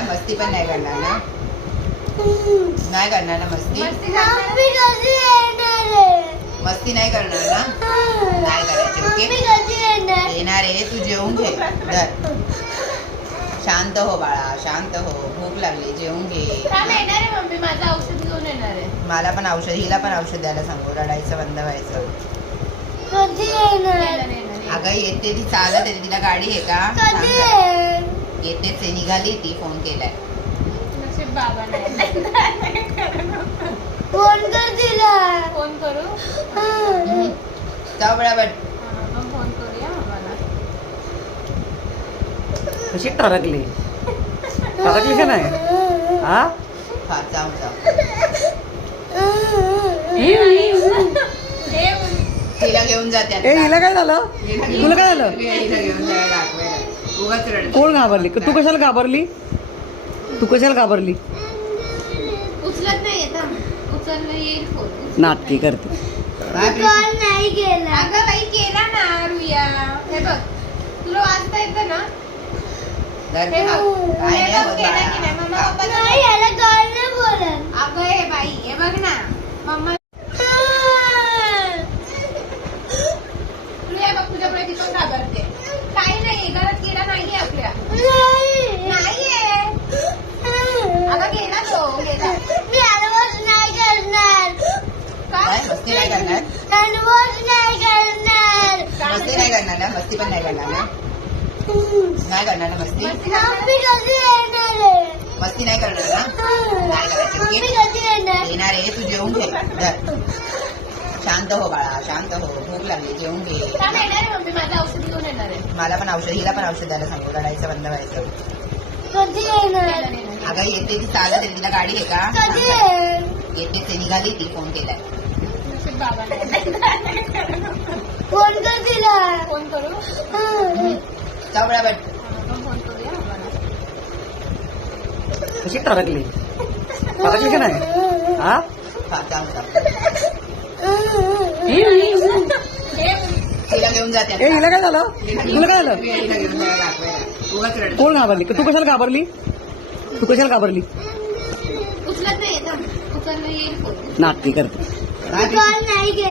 ना मस्ती पण नाही करणार ना नाही करणार ना मस्ती मस्ती नाही करणार ना नाही करायची ओके येणार आहे तू जेवून घे धर शांत हो बाळा शांत हो भूक लागली जेवून घे मम्मी माझं औषध घेऊन येणार आहे मला पण औषध हिला पण औषध द्यायला सांगू रडायचं बंद व्हायचं अगं येते ती चालत येते तिला गाडी आहे का येतेच आहे निघाली ती फोन केलाय बाबा नाही फोन कर तिला फोन करू जाऊ बळा बट फोन करूया बाबाला कशी टरकली का नाही हा हा जाऊ जाऊ तिला घेऊन जाते आता. ए हिला काय झालं तुला काय झालं हिला घेऊन जायला दाखवायला उगाच रडते. कोण घाबरली तू कशाला घाबरली तू कशाला घाबरली उचलत नाही येत उचललं येईल फोन नाटकी करते काय प्रिन्सी? कॉल नाही केला अगं बाई केला ना रुया हे बघ तुला वाचता येतं ना धर हे खा. बघ काय हे नाही बघ होत केला की नाही बाळा. मम्मा खा. पप्पा नाही याला कॉल नाही बोलत अगं हे बाई हे बघ ना मम्मा तुला हे बघ तुझ्याकडे तिथं घाबरते काही नाही घरात गेला नाहीये आपल्या नाहीये अगं गेला तो गेला मी अनवॉच नाही करणार काय मस्ती नाही करणार अनवॉच नाही करणार मस्ती नाही करणार ना मस्ती पण नाही करणार ना नाही करणार ना मस्ती मम्मी कधी येणार आहे मस्ती नाही करणार ना नाही करायची मम्मी ओके कधी येणार येणार आहे तू जेवून घे धर शांत हो बाळा शांत हो भूक लागली जेवून घे येणार आहे मम्मी माझं औषध घेऊन येणार आहे मला पण औषध हिला पण औषध द्यायला सांगू रडायचं बंद व्हायचं कधी येणार अगं येते ती चालत येते तिला गाडी आहे कधी का येणार येतेच आहे निघाली ती फोन केलाय बाबा नाही फोन कर तिला फोन करू जाऊ बळा बट फोन करूया बाबाला कशी टरकली का नाही हा हा जाऊ जाऊ हे तिला घेऊन जाते ए हिला काय झालं तुला काय झालं हिला घेऊन जायला दाखवायला उगाच रडते. कोण घाबरली तू कशाला घाबरली तू कशाला घाबरली उचलत नाही येत उचललं येईल फोन नाटकी करते काय प्रिन्सी? कॉल नाही केला